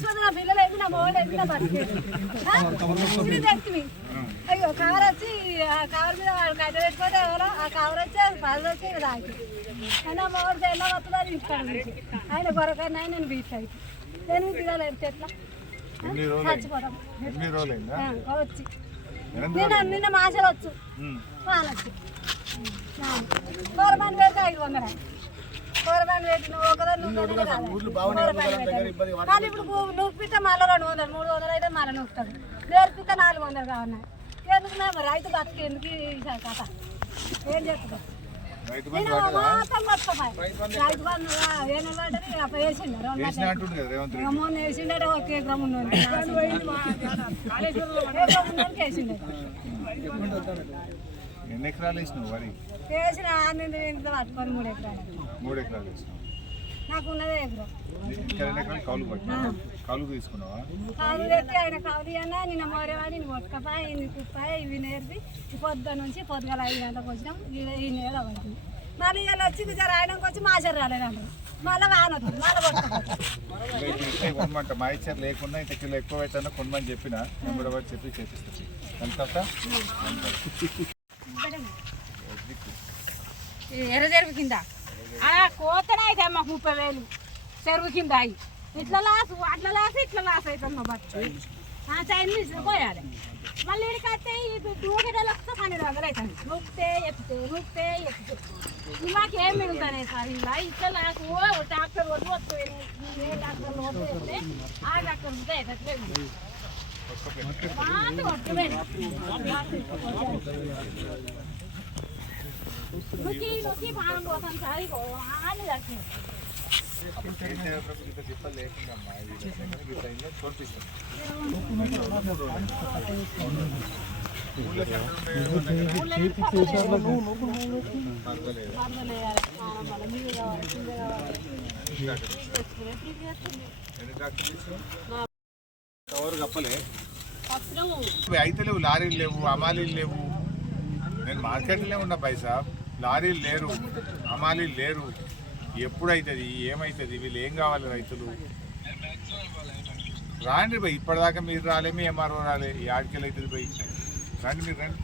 చచ్చిపోతే నా పిల్లలు ఏమి నా మొగలు ఏమి నా బతికేది. అయ్యో కవర్ వచ్చి ఆ కవర్ మీద కట్ట పెట్టుకుంటే ఎవరో ఆ కవర్ వచ్చి అది పది వచ్చి ఇది తాకి అయినా మొగడు తెల్ల వస్తుందని ఇస్తాను ఆయన గొరకన్నా నేను బీచ్ అయితే నేను పిల్లలు ఎట్లా? చచ్చిపోతాం. రోజులైందా ఆ, వచ్చి. నిన్న నిన్న మాసలు వచ్చు ఉమ్. వానొచ్చు కూరబాన్ పెడితే ఐదు వందలు కానీ ఇప్పుడు నువ్వు నూపితే మళ్ళీ రెండు వందలు మూడు వందలు అయితే మళ్ళీ నూపుతాడు నేర్పితే నాలుగు వందలు కావాలి ఎందుకు మేము రైతు బతికి ఎందుకు కథ ఏం అప్పుడు వేసిండు ఒక ఉన్నోడికి వేసిండే ఎన్ని ఎకరాలు వేసినావు వరి వేసిన ఆనందం పట్టుకొని మూడు ఎకరాలు. మూడు ఎకరాలు వేసినావు నాకు ఉన్నదే ఎకరం ఇంకా రెండు ఎకరాలు కౌలు పట్టినావు కౌలు తీసుకున్నావా? కాదు పెట్టి ఆయన కావాలి అన్న నిన్న మోరేవాడి ఇన్ని కుప్పాయ ఇవి నేర్పి పొద్దు నుంచి పొద్దుగల ఐదు గంటలకు వచ్చినాం ఈ- నేల మళ్ళీ ఇలా వచ్చి జర ఆయనకు వచ్చి మాచర్ రాలేదంట. మళ్ళీ వాన వస్తుంది మళ్ళీ కొట్టుకుపోతుంది ఇంకా ఇది ఇస్తే కొనమంట మా ఇచ్చారు లేకుండా ఇంత కిలో ఎక్కువ పెట్టాను కొనమని చెప్పిన? చెప్పి చేపిస్తాను ఎంత? ఎర్ర చెరువు కింద. కోతనే అయితే మాకు ముప్పై వేలు. చెరువు కింద అయి ఇట్లా లాస్ అట్లా లాస్ ఇట్లా లాస్ అవుతుంది మా బతుకు చైనీస్ పోయాలి. మళ్ళీ ఇక్కడికి వస్తే ఈ దూకేటోళ్ళు వస్తే పన్నెండు వందలు అవుతుంది. నొక్కితే ఎప్పితే నొక్కితే ఎప్పితే మాకేం మిగులుతాయి సార్ ఇలా? ఇట్లా నాకు ఓ డాక్టర్ వద్దు వస్తుంది ఏ డాక్టర్ వస్తే ఆ డాక్టర్ వద్దు అవుతుంది పాత కొట్టుకోండి కవర్ కప్పలే. అయితే లేవు లారీలు లేవు అమాలీలు లేవు నేను మార్కెట్లోనే ఉన్నా పైసా. లారీలు లేరు అమాలీలు లేరు. ఎప్పుడైతుంది ఏమవుతుంది వీళ్ళు ఏం కావాలి రైతులు? రాండి పోయి ఇప్పటిదాకా మీరు రాలే మీ ఎంఆర్ఓ రాలే ఈ ఆడికెళ్ళి అవుతుంది పోయి రండి మీరు రండి.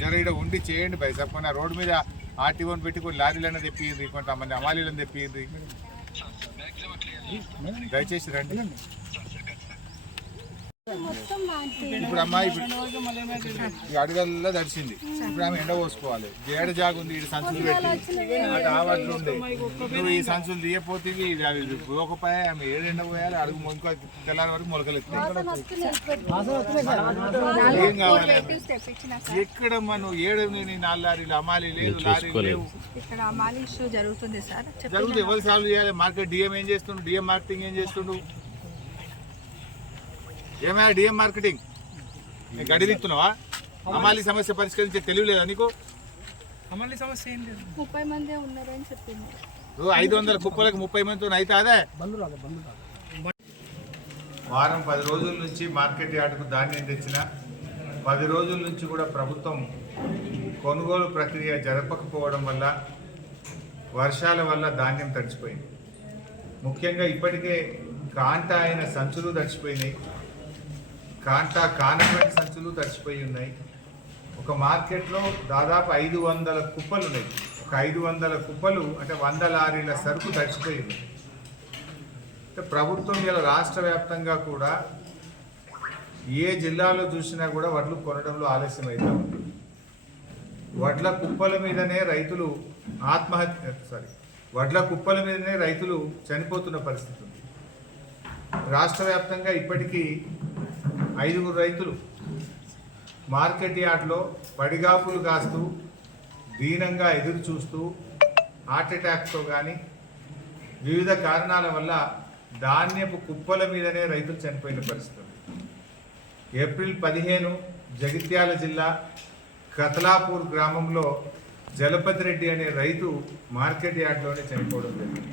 జర ఇక్కడ ఉండి చేయండి పోయి తప్పకుండా రోడ్డు మీద ఆర్టీఓని పెట్టి కొన్ని లారీలను తెప్పియండి కొంతమంది అమాలీలను తెప్పియండి దయచేసి రండి. ఇప్పుడు అమ్మాయి ఇప్పుడు అడగల్లో తడిసింది. ఇప్పుడు ఆమె ఎండ పోసుకోవాలి. ఏడ జాగు ఉంది ఈ సంచులు పెట్టి ఆవాట్లు ఉండే. నువ్వు ఈ సంచులు తీయపోతే అవి పోకపోయా ఆమె ఏడు ఎండ పోయాలి అడుగు ఇంకో తెల్లారి వరకు మొలకలు ఎత్తాయి ఏం కావాలి? ఎక్కడ మనం ఏడు నేను నాలుగు లారీలు అమ్మాలి లేదు లారీ లేవు. జరుగుతుంది సార్. చెప్ప- జరుగుతుంది. ఎవరు సాల్వ్ చేయాలి? మార్కెట్ డిఎం ఏం చేస్తుండు? డిఎం మార్కెటింగ్ ఏం చేస్తుండు? ఏమైనా డిఎం మార్కెటింగ్ గడిదిస్తున్నావా అమ్మాలి సమస్య పరిష్కరించే తెలివి లేదా నీకు? అమలు సమస్య ఏం లేదు. ముప్పై మంది ఉన్నారని చెప్పింది. ఐదు వందల కుప్పలకు ముప్పై మందితో అయితే అదే వారం పది రోజుల నుంచి మార్కెట్ యార్డుకు ధాన్యం తెచ్చిన పది రోజుల నుంచి కూడా ప్రభుత్వం కొనుగోలు ప్రక్రియ జరపకపోవడం వల్ల వర్షాల వల్ల ధాన్యం తడిచిపోయింది. ముఖ్యంగా ఇప్పటికే కాంటా అయిన సంచులు తడిచిపోయినాయి. కాంటా కానటువంటి సంచులు తడిచిపోయి ఉన్నాయి. ఒక మార్కెట్లో దాదాపు ఐదు వందల కుప్పలు ఉన్నాయి ఒక ఐదు వందల కుప్పలు అంటే వంద లారీల సరుకు తడిచిపోయి ఉంది అంటే ప్రభుత్వం ఇలా రాష్ట్ర వ్యాప్తంగా కూడా ఏ జిల్లాలో చూసినా కూడా వడ్లు కొనడంలో ఆలస్యం అవుతా ఉంది. వడ్ల కుప్పల మీదనే రైతులు ఆత్మహత్య సారీ వడ్ల కుప్పల మీదనే రైతులు చనిపోతున్న పరిస్థితి ఉంది. రాష్ట్ర వ్యాప్తంగా ఇప్పటికీ ఐదుగురు రైతులు మార్కెట్ యార్డ్లో పడిగాపులు కాస్తూ దీనంగా ఎదురు చూస్తూ హార్ట్అటాక్తో కానీ వివిధ కారణాల వల్ల ధాన్యపు కుప్పల మీదనే రైతులు చనిపోయిన పరిస్థితి. ఏప్రిల్ పదిహేను జగిత్యాల జిల్లా కతలాపూర్ గ్రామంలో జలపతి రెడ్డి అనే రైతు మార్కెట్ యార్డ్లోనే చనిపోవడం జరిగింది.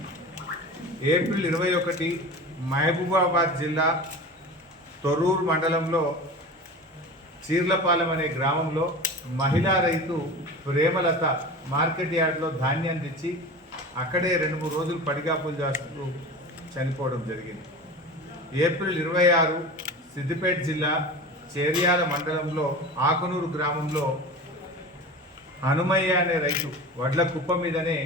ఏప్రిల్ ఇరవై ఒకటి మహబూబాబాద్ జిల్లా తొర్రూరు మండలంలో చీర్లపాలెం అనే గ్రామంలో మహిళా రైతు ప్రేమలత మార్కెట్ యార్డ్లో ధాన్యం తెచ్చి అక్కడే రెండు మూడు రోజులు పడిగాపులు చేస్తూ చనిపోవడం జరిగింది. ఏప్రిల్ ఇరవై ఆరు సిద్దిపేట జిల్లా చేర్యాల మండలంలో ఆకునూరు గ్రామంలో హనుమయ్య అనే రైతు వడ్ల కుప్ప మీదనే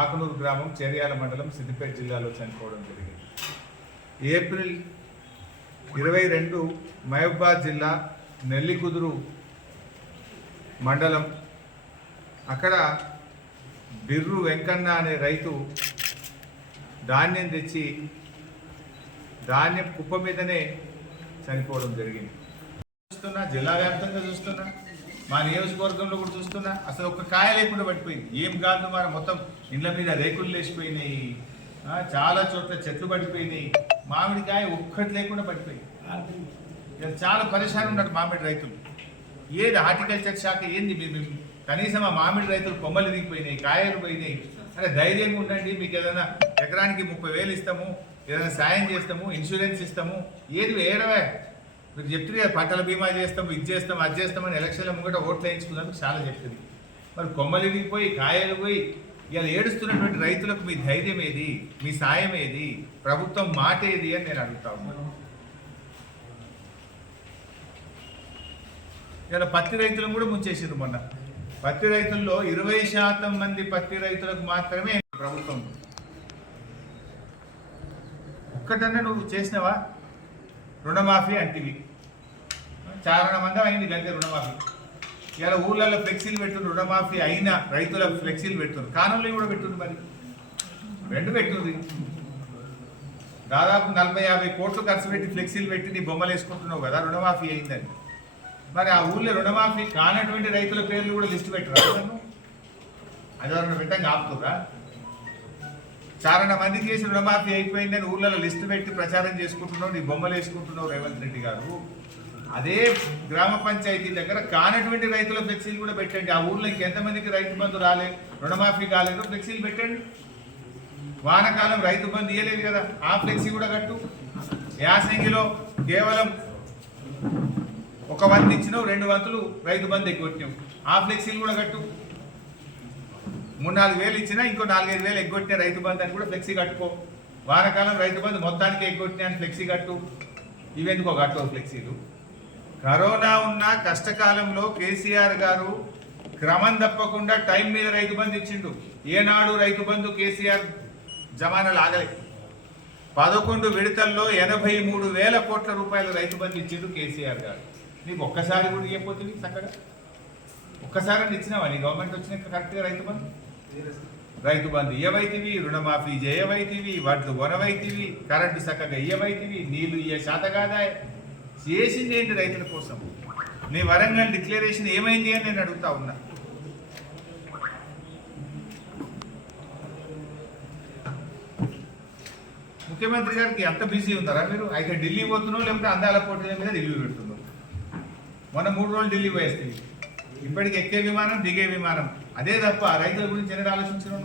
ఆకునూరు గ్రామం చేర్యాల మండలం సిద్దిపేట జిల్లాలో చనిపోవడం జరిగింది. ఏప్రిల్ ఇరవై రెండు మహబూబాద్ జిల్లా నెల్లికుదురు మండలం. అక్కడ బిర్రు వెంకన్న అనే రైతు ధాన్యం తెచ్చి ధాన్యం కుప్ప మీదనే చనిపోవడం జరిగింది. చూస్తున్నా జిల్లా వ్యాప్తంగా చూస్తున్నా మా నియోజకవర్గంలో కూడా చూస్తున్నా అసలు ఒక కాయ లేకుండా పడిపోయింది. ఏం కాదు మరి మొత్తం ఇండ్ల మీద రేకులు లేచిపోయినాయి. చాలా చోట్ల చెట్లు పడిపోయినాయి. మామిడికాయ ఒక్కటి లేకుండా పడిపోయింది చాలా పరిశానం ఉన్నారు మామిడి రైతులు. ఏది హార్టికల్చర్ శాఖ ఏంది? కనీసం ఆ మామిడి రైతులు కొమ్మలు దిగిపోయినాయి కాయలు పోయినాయి. అరే ధైర్యంగా ఉండండి. మీకు ఏదైనా ఎకరానికి ముప్పై వేలు ఇస్తాము ఏదైనా సాయం చేస్తాము ఇన్సూరెన్స్ ఇస్తాము ఏది వేయడమే. మీరు చెప్తుంది కదా పంటల బీమా చేస్తాము ఇది చేస్తాం అది చేస్తామని ఎలక్షన్ల ముంగట ఓట్లు వేయించుకున్నందుకు చాలా చెప్తుంది మరి కొమ్మలు విరిగిపోయి కాయలు పోయి ఇలా ఏడుస్తున్నటువంటి రైతులకు మీ ధైర్యం ఏది? మీ సాయం ఏది? ప్రభుత్వం మాట ఏది అని నేను అడుగుతా ఉన్నాను ఇలా పత్తి రైతులను కూడా ముంచేసారు మొన్న. పత్తి రైతుల్లో ఇరవై శాతం మంది పత్తి రైతులకు మాత్రమే ప్రభుత్వం. ఒక్కటన్నా నువ్వు చేసినవా? రుణమాఫీ అంటివి. చాలా మంది అయింది గంటే రుణమాఫీ. ఇలా ఊళ్ళలో ఫ్లెక్సీలు పెట్టున్నారు రుణమాఫీ అయినా రైతుల ఫ్లెక్సీలు పెట్టున్నారు కానులు కూడా పెట్టున్నారు మరి. రెండు పెట్టుంది. దాదాపు నలభై యాభై కోట్లు ఖర్చు పెట్టి ఫ్లెక్సీలు పెట్టి నీ బొమ్మలు వేసుకుంటున్నావు కదా రుణమాఫీ అయిందని. మరి ఆ ఊళ్ళో రుణమాఫీ కానటువంటి రైతుల పేర్లు కూడా లిస్టు పెట్టరా? నన్ను అది ఎవరన్నా పెట్టంగా ఆపుతురా చాలా మందికి చేసి రుణమాఫీ అయిపోయిందని ఊళ్ళలో లిస్టు పెట్టి ప్రచారం చేసుకుంటున్నావు నీ బొమ్మలు వేసుకుంటున్నావు రేవంత్ రెడ్డి గారు. అదే గ్రామ పంచాయతీ దగ్గర కానటువంటి రైతుల ఫ్లెక్సీలు కూడా పెట్టండి. ఆ ఊర్లో ఎంతమందికి రైతు బంధు రాలేదు రుణమాఫీ కాలేదు ఫ్లెక్సీలు పెట్టండి. వానకాలం రైతు బంధు ఇయ్యలేదు కదా ఆ ఫ్లెక్సీ కూడా కట్టు. యాసంగిలో కేవలం ఒక వంతు ఇచ్చినావు రెండు వంతులు రైతు బంధు ఎగ్గొట్టినావు ఆ ఫ్లెక్సీలు కూడా కట్టు. మూడు నాలుగు వేలు ఇచ్చినా ఇంకో నాలుగైదు వేలు ఎగ్గొట్టిన రైతు బంధు అని కూడా ఫ్లెక్సీ కట్టుకో. వానకాలం రైతు బంధు మొత్తానికి ఎగ్గొట్టినా అని ఫ్లెక్సీ కట్టు. ఇవెందుకో కట్టు ఫ్లెక్సీలు? కరోనా ఉన్న కష్టకాలంలో కేసీఆర్ గారు క్రమం తప్పకుండా టైం మీద రైతు బంధు ఇచ్చిండు. ఏనాడు రైతు బంధు కేసీఆర్ జమానాలు ఆగలే. పదకొండు విడతల్లో ఎనభై మూడు వేల కోట్ల రూపాయల రైతు బంధు ఇచ్చిండు కేసీఆర్ గారు. నీకు ఒక్కసారి కూడా ఇవ్వకపోతుంది సంగడ ఒక్కసారి ఇచ్చినావా? నీ గవర్నమెంట్ వచ్చినాక కరెక్ట్గా రైతు బంధు? రైతు బంధు ఇయ్యవైతివి రుణమాఫీ చేయవైతివి వడ్లు కొనవైతివి కరెంటు చక్కగా ఇయ్యవైతివి నీళ్ళు ఇయ్య శాతగాదాయ్ చేసింది ఏంటి రైతుల కోసం? నీ వరంగల్ డిక్లరేషన్ ఏమైంది అని నేను అడుగుతా ఉన్నా. ముఖ్యమంత్రి గారికి ఎంత బిజీ ఉన్నారా మీరు? అయితే ఢిల్లీ పోతున్నావు లేకపోతే అందాల పోటీల మీద రివ్యూ పెడుతున్నావు? మొన్న మూడు రోజులు ఢిల్లీ పోయేస్తుంది ఇప్పటికి ఎక్కే విమానం దిగే విమానం. అదే తప్ప రైతుల గురించి ఎన్నడూ ఆలోచించడం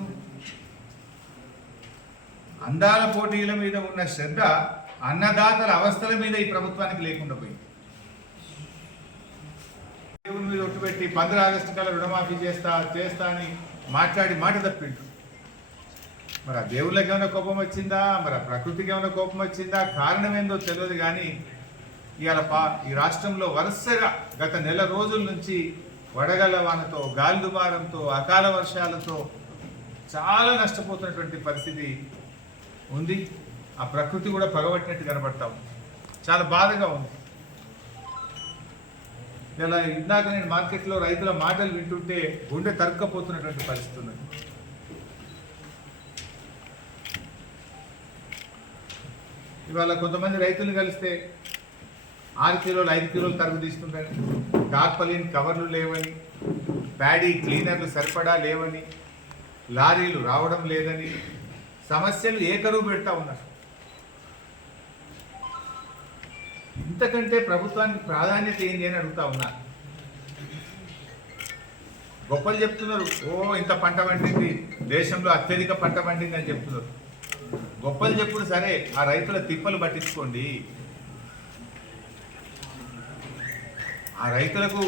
అందాల పోటీల మీద ఉన్న శ్రద్ధ అన్నదాతల అవస్థల మీద ఈ ప్రభుత్వానికి లేకుండా పోయింది. దేవుని మీద ఒట్టు పెట్టి పంద్ర ఆగస్టు కల్లా రుణమాఫీ చేస్తా చేస్తా అని మాట్లాడి మాట తప్పిండు మరి ఆ దేవుళ్ళకి ఏమైనా కోపం వచ్చిందా? మరి ఆ ప్రకృతికి ఏమైనా కోపం వచ్చిందా? కారణం ఏందో తెలియదు కానీ ఇవాళ పా ఈ రాష్ట్రంలో వరుసగా గత నెల రోజుల నుంచి వడగల వానతో గాలి దుమారంతో అకాల వర్షాలతో చాలా నష్టపోతున్నటువంటి పరిస్థితి ఉంది. ఆ ప్రకృతి కూడా పగబట్టినట్టు కనబడతాం. చాలా బాధగా ఉంది. ఇలా ఇందాక నేను మార్కెట్లో రైతుల మాటలు వింటుంటే గుండె తరుక్కపోతున్నటువంటి పరిస్థితి ఉన్నది. ఇవాళ కొంతమంది రైతులు కలిస్తే ఆరు కిలోలు ఐదు కిలోలు తరుగు తీస్తుంటారు టార్పలిన్ కవర్లు లేవని ప్యాడీ క్లీనర్లు సరిపడా లేవని లారీలు రావడం లేదని సమస్యలు ఏకరువు పెడతా ఉన్నారు. ఇంతకంటే ప్రభుత్వానికి ప్రాధాన్యత ఏంది అని అడుగుతా ఉన్నా. గొప్పలు చెప్తున్నారు ఓ ఇంత పంట పండింది దేశంలో అత్యధిక పంట పండింది అని చెప్తున్నారు. గొప్పలు చెప్పుడు సరే ఆ రైతుల తిప్పలు పట్టించుకోండి. ఆ రైతులకు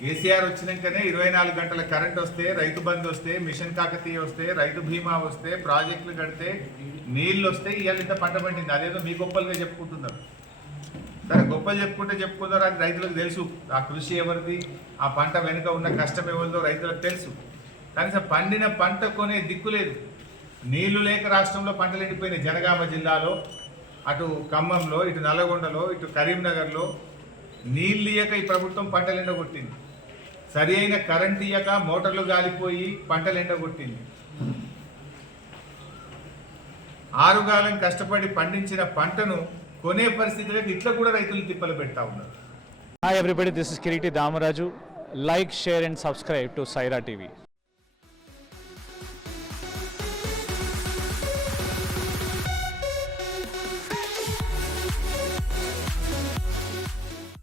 కేసీఆర్ వచ్చినాకనే ఇరవై నాలుగు గంటల కరెంట్ వస్తే రైతు బంద్ వస్తే మిషన్ కాకతీయ వస్తే రైతు బీమా వస్తే ప్రాజెక్టులు కడితే నీళ్ళు వస్తే ఇవాళ ఇంత పంట పండింది. అదేదో మీ గొప్పలుగా చెప్పుకుంటున్నారు. సరే గొప్పలు చెప్పుకుంటే చెప్పుకుంటారు అది రైతులకు తెలుసు. ఆ కృషి ఎవరిది? ఆ పంట వెనుక ఉన్న కష్టం ఎవరిదో రైతులకు తెలుసు. కనీసం పండిన పంట కొనే దిక్కు లేదు. నీళ్ళు లేక రాష్ట్రంలో పంటలు ఎండిపోయినాయి జనగామ జిల్లాలో అటు ఖమ్మంలో ఇటు నల్లగొండలో ఇటు కరీంనగర్లో నీళ్ళు ఇయ్యక ఈ ప్రభుత్వం పంటలు ఎండగొట్టింది. సరి అయిన కరెంట్ ఇయ్యక మోటార్లు గాలిపోయి పంటలు ఎండగొట్టింది. ఆరుగాలం కష్టపడి పండించిన పంటను కొనే పరిస్థితులకు ఇట్లా కూడా రైతులు తిప్పలు పెడతా ఉన్నారు Hi everybody, this is Kiriti Damaraju. Like, share and subscribe to Saira TV.